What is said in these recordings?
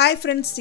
Hi friends,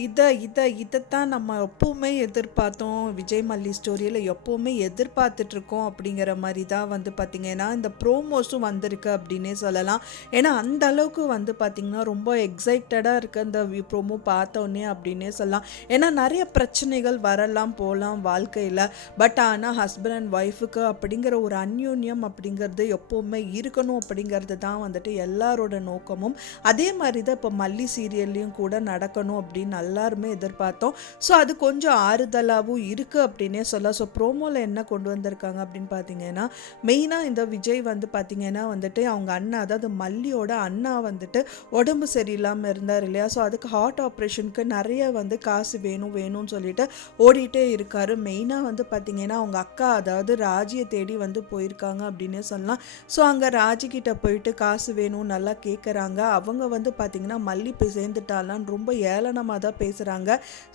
இதைத்தான் நம்ம எப்போவுமே எதிர்பார்த்தோம். விஜய் மல்லி ஸ்டோரியில் எப்போவுமே எதிர்பார்த்துட்ருக்கோம் அப்படிங்கிற மாதிரி தான் வந்து பார்த்திங்கன்னா இந்த ப்ரோமோஸும் வந்திருக்கு அப்படின்னே சொல்லலாம். ஏன்னா அந்த அளவுக்கு வந்து பார்த்திங்கன்னா ரொம்ப எக்ஸைட்டடாக இருக்குது அந்த ப்ரோமோ பார்த்தோன்னே அப்படின்னே சொல்லலாம். ஏன்னா நிறைய பிரச்சனைகள் வரலாம் போகலாம் வாழ்க்கையில். பட் ஆனால் ஹஸ்பண்ட் அண்ட் ஒய்ஃபுக்கு அப்படிங்கிற ஒரு அந்யூன்யம் அப்படிங்கிறது எப்போவுமே இருக்கணும் அப்படிங்கிறது தான் வந்துட்டு எல்லாரோட நோக்கமும். அதே மாதிரி தான் இப்போ மல்லி சீரியல்லையும் கூட நடக்கணும் அப்படின்னு எல்லாருமே எதிர்பார்த்தோம். ஸோ அது கொஞ்சம் ஆறுதலாகவும் இருக்குது அப்படின்னே சொல்லலாம். ஸோ ப்ரோமோவில் என்ன கொண்டு வந்திருக்காங்க அப்படின்னு பார்த்தீங்கன்னா, மெயினாக இந்த விஜய் வந்து பார்த்திங்கன்னா வந்துட்டு அவங்க அண்ணா, அதாவது மல்லியோட அண்ணா வந்துட்டு உடம்பு சரியில்லாமல் இருந்தார் இல்லையா. ஸோ அதுக்கு ஹார்ட் ஆப்ரேஷனுக்கு நிறைய வந்து காசு வேணும்னு சொல்லிட்டு ஓடிட்டே இருக்காரு. மெயினாக வந்து பார்த்திங்கன்னா அவங்க அக்கா, அதாவது ராஜியை தேடி வந்து போயிருக்காங்க அப்படின்னே சொல்லலாம். ஸோ அங்கே ராஜிக்கிட்ட போயிட்டு காசு வேணும் நல்லா கேட்குறாங்க. அவங்க வந்து பார்த்திங்கன்னா மல்லி போய் சேர்ந்துட்டாலான்னு ரொம்ப ஏளனமாக தான் பேசுகிறாங்க.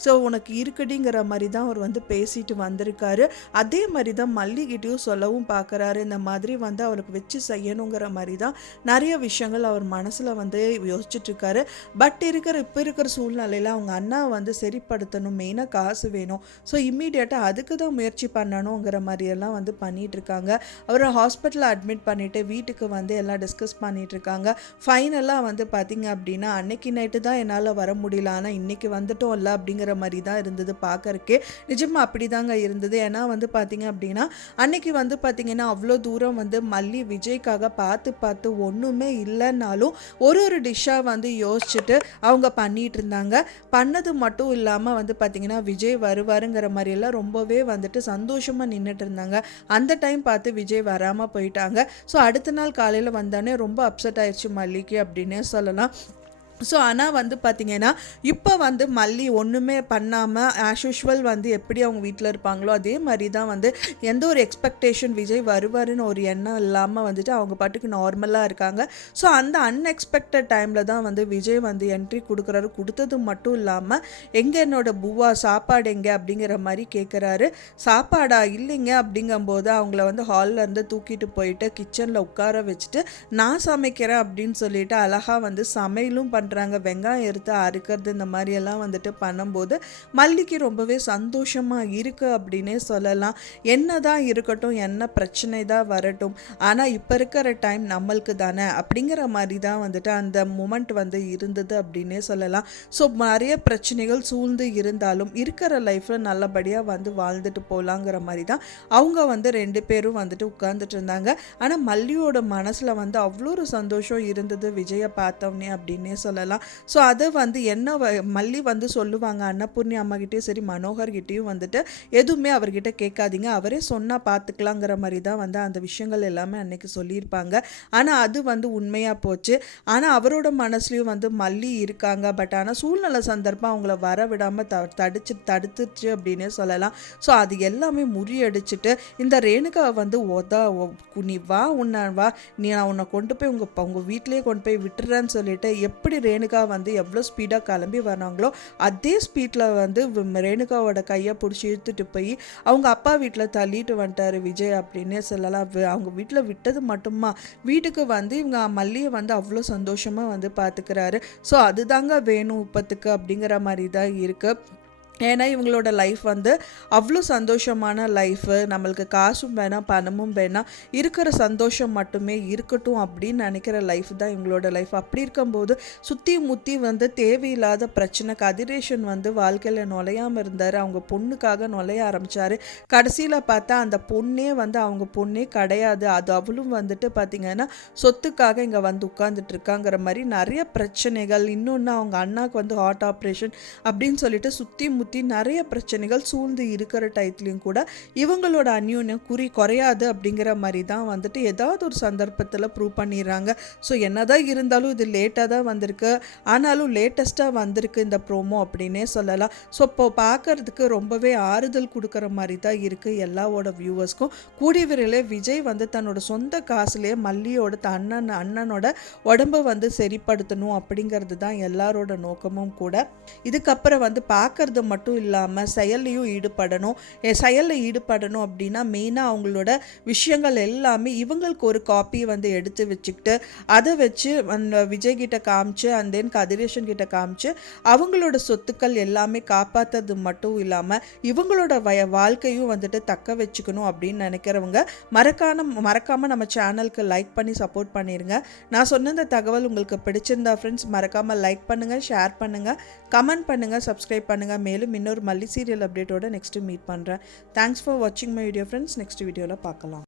ஸோ உனக்கு இருக்குடிங்கிற மாதிரி தான் அவர் வந்து பேசிட்டு வந்திருக்காரு. அதே மாதிரி தான் மல்லிகிட்டையும் சொல்லவும் பார்க்குறாரு. இந்த மாதிரி வந்து அவருக்கு வச்சு செய்யணுங்கிற மாதிரி தான் நிறைய விஷயங்கள் அவர் மனசில் வந்து யோசிச்சுட்ருக்காரு. பட் இப்போ இருக்கிற சூழ்நிலையில் அவங்க அண்ணா வந்து சரிப்படுத்தணும், மெயினாக காசு வேணும். ஸோ இம்மீடியட்டாக அதுக்கு தான் முயற்சி பண்ணணுங்கிற மாதிரியெல்லாம் வந்து பண்ணிகிட்ருக்காங்க. அவரை ஹாஸ்பிட்டலில் அட்மிட் பண்ணிவிட்டு வீட்டுக்கு வந்து எல்லாம் டிஸ்கஸ் பண்ணிகிட்ருக்காங்க. ஃபைனலாக வந்து பார்த்திங்க அப்படின்னா அன்னைக்கு நைட்டு தான் என்னால் வர முடியல, ஆனால் இன்றைக்கி வந்துட்டோம் இல்லை அப்படிங்கிற மாதிரி தான் இருந்தது பார்க்கறக்கே. நிஜமாக அப்படி தாங்க இருந்தது. ஏன்னா வந்து பார்த்திங்க அப்படின்னா அன்னைக்கு வந்து பார்த்திங்கன்னா அவ்வளோ தூரம் வந்து மல்லி விஜய்க்காக பார்த்து ஒன்றுமே இல்லைன்னாலும் ஒரு டிஷ்ஷாக வந்து யோசிச்சுட்டு அவங்க பண்ணிகிட்டு இருந்தாங்க. பண்ணது மட்டும் இல்லாமல் வந்து பார்த்திங்கன்னா விஜய் வருவாருங்கிற மாதிரியெல்லாம் ரொம்பவே வந்துட்டு சந்தோஷமாக நின்றுட்டு இருந்தாங்க. அந்த டைம் பார்த்து விஜய் வராமல் போயிட்டாங்க. ஸோ அடுத்த நாள் காலையில் வந்தானே ரொம்ப அப்செட் ஆயிடுச்சு மல்லிக்கு அப்படின்னே சொல்லலாம். ஸோ ஆனால் வந்து பார்த்திங்கன்னா இப்போ வந்து மல்லி ஒன்றுமே பண்ணாமல் ஆஸ் யூஷுவல் வந்து எப்படி அவங்க வீட்டில் இருப்பாங்களோ அதே மாதிரி தான் வந்து எந்த ஒரு எக்ஸ்பெக்டேஷன் விஜய் வருவாருன்னு ஒரு எண்ணம் இல்லாமல் வந்துட்டு அவங்க பாட்டுக்கு நார்மலாக இருக்காங்க. ஸோ அந்த அன்எக்ஸ்பெக்டட் டைமில் தான் வந்து விஜய் வந்து என்ட்ரி கொடுக்குறாரு. கொடுத்தது மட்டும் இல்லாமல் எங்கே என்னோட பூவா சாப்பாடு எங்கே அப்படிங்கிற மாதிரி கேட்குறாரு. சாப்பாடா இல்லைங்க அப்படிங்கும்போது அவங்கள வந்து ஹாலில் இருந்து தூக்கிட்டு போயிட்டு கிச்சனில் உட்கார வச்சுட்டு நான் சமைக்கிறேன் அப்படின்னு சொல்லிட்டு அழகாக வந்து சமையலும் பண்ணுறாங்க. வெங்காயம் எடுத்து அறுக்கிறது இந்த மாதிரியெல்லாம் வந்துட்டு பண்ணும்போது மல்லிக்கு ரொம்பவே சந்தோஷமாக இருக்குது அப்படின்னே சொல்லலாம். என்ன தான் இருக்கட்டும், என்ன பிரச்சனை தான் வரட்டும், ஆனால் இப்போ இருக்கிற டைம் நம்மளுக்கு தானே அப்படிங்கிற மாதிரி தான் வந்துட்டு அந்த மூமெண்ட் வந்து இருந்தது அப்படின்னே சொல்லலாம். ஸோ நிறைய பிரச்சனைகள் சூழ்ந்து இருந்தாலும் இருக்கிற லைஃப்பில் நல்லபடியாக வந்து வாழ்ந்துட்டு போகலாங்கிற மாதிரி தான் அவங்க வந்து 2 பேரும் வந்துட்டு உட்கார்ந்துட்டு இருந்தாங்க. ஆனால் மல்லியோட மனசில் வந்து அவ்வளோ ஒரு சந்தோஷம் இருந்தது விஜயை பார்த்தோன்னே அப்படின்னே சொல்லலாம். ஸோ அதை வந்து என்ன மல்லி வந்து சொல்லுவாங்க அன்னபூர்ணி அம்மாகிட்டேயும் சரி மனோகர்கிட்டையும் வந்துட்டு எதுவுமே அவர்கிட்ட கேட்காதீங்க, அவரே சொன்னால் பார்த்துக்கலாங்கிற மாதிரி தான் வந்து அந்த விஷயங்கள் எல்லாமே அன்னைக்கு சொல்லியிருப்பாங்க. ஆனால் அது வந்து உண்மையாக போச்சு. ஆனால் அவரோட மனசுலையும் வந்து மல்லி இருக்காங்க. பட் ஆனால் சூழ்நிலை சந்தர்ப்பம் அவங்கள வர விடாமல் தடுத்துச்சு அப்படின்னே சொல்லலாம். ஸோ அது எல்லாமே முறியடிச்சிட்டு இந்த ரேணுகா வந்து நீ வா நான் உன்னை கொண்டு போய் உங்கள் வீட்டிலேயே கொண்டு போய் விட்டுறேன்னு சொல்லிட்டு எப்படி ரேணுகா வந்து எவ்வளோ ஸ்பீடாக கிளம்பி வராங்களோ அதே ஸ்பீடில் வந்து ரேணுகாவோட கையை பிடிச்சி இழுத்துட்டு போய் அவங்க அப்பா வீட்டில் தள்ளிட்டு வந்துட்டாரு விஜய் அப்படின்னே சொல்லலாம். அவங்க வீட்டில் விட்டது மட்டுமா, வீட்டுக்கு வந்து இவங்க மல்லியை வந்து அவ்வளோ சந்தோஷமாக வந்து பார்த்துக்கிறாரு. ஸோ அதுதாங்க வேணும் இப்போத்துக்கு அப்படிங்கிற மாதிரி தான் இருக்குது. ஏன்னா இவங்களோட லைஃப் வந்து அவ்வளோ சந்தோஷமான லைஃபு, நம்மளுக்கு காசும் வேணாம் பணமும் வேணாம், இருக்கிற சந்தோஷம் மட்டுமே இருக்கட்டும் அப்படின்னு நினைக்கிற லைஃப் தான் இவங்களோட லைஃப். அப்படி இருக்கும்போது சுற்றி முற்றி வந்து தேவையில்லாத பிரச்சனை, கதிரேஷன் வந்து வாழ்க்கையில் நுழையாமல் இருந்தார், அவங்க பொண்ணுக்காக நுழைய ஆரம்பித்தார். கடைசியில் பார்த்தா அந்த பொண்ணே வந்து அவங்க பொண்ணே கிடையாது, அது அவளும் வந்துட்டு பார்த்திங்கன்னா சொத்துக்காக இங்கே வந்து உட்காந்துட்டு இருக்காங்கிற மாதிரி நிறைய பிரச்சனைகள். இன்னொன்று அவங்க அண்ணாவுக்கு வந்து ஹார்ட் ஆப்ரேஷன் அப்படின்னு சொல்லிட்டு சுற்றி நிறைய பிரச்சனைகள் சூழ்ந்து இருக்கிற டயத்துலையும் கூட இவங்களோட அந்யூன்யம் குறையாது அப்படிங்கிற மாதிரி தான் வந்துட்டு ஏதாவது ஒரு சந்தர்ப்பத்தில் ப்ரூவ் பண்ணிடுறாங்க. ஸோ என்னதான் இருந்தாலும் இது லேட்டாக தான் வந்திருக்கு, ஆனாலும் லேட்டஸ்ட்டாக வந்திருக்கு இந்த ப்ரோமோ அப்படின்னே சொல்லலாம். ஸோ இப்போ பார்க்கறதுக்கு ரொம்பவே ஆறுதல் கொடுக்குற மாதிரி தான் இருக்குது எல்லாவோட வியூவர்ஸ்க்கும். கூடிய விரைவில் விஜய் வந்து தன்னோட சொந்த காசுலேயே மல்லியோட அண்ணனோட உடம்பை வந்து சரிப்படுத்தணும் அப்படிங்கிறது தான் எல்லாரோட நோக்கமும் கூட. இதுக்கப்புறம் வந்து பார்க்கறது மட்டும் இல்லாமல் செயல்லையும் ஈடுபடணும். செயலில் ஈடுபடணும் அப்படின்னா மெயினாக அவங்களோட விஷயங்கள் எல்லாமே இவங்களுக்கு ஒரு காப்பி வந்து எடுத்து வச்சுக்கிட்டு அதை வச்சு அந்த விஜய் கிட்ட காமிச்சு அண்ட் தென் கதிரேஷன் கிட்ட காமிச்சு அவங்களோட சொத்துக்கள் எல்லாமே காப்பாற்றுறது மட்டும் இல்லாமல் இவங்களோட வாழ்க்கையும் வந்துட்டு தக்க வச்சுக்கணும் அப்படின்னு நினைக்கிறவங்க மறக்காமல் நம்ம சேனலுக்கு லைக் பண்ணி சப்போர்ட் பண்ணிடுங்க. நான் சொன்ன இந்த தகவல் உங்களுக்கு பிடிச்சிருந்தா ஃப்ரெண்ட்ஸ் மறக்காமல் லைக் பண்ணுங்கள், ஷேர் பண்ணுங்கள், கமெண்ட் பண்ணுங்கள், சப்ஸ்கிரைப் பண்ணுங்கள். மேலும் இன்னொரு மல்லி சீரியல் அப்டேட்டோட நெக்ஸ்ட்டு மீட் பண்ணுறேன். தேங்க்ஸ் ஃபார் வாட்சிங் மை வீடியோ ஃப்ரெண்ட்ஸ். நெக்ஸ்ட் வீடியோவில் பார்க்கலாம்.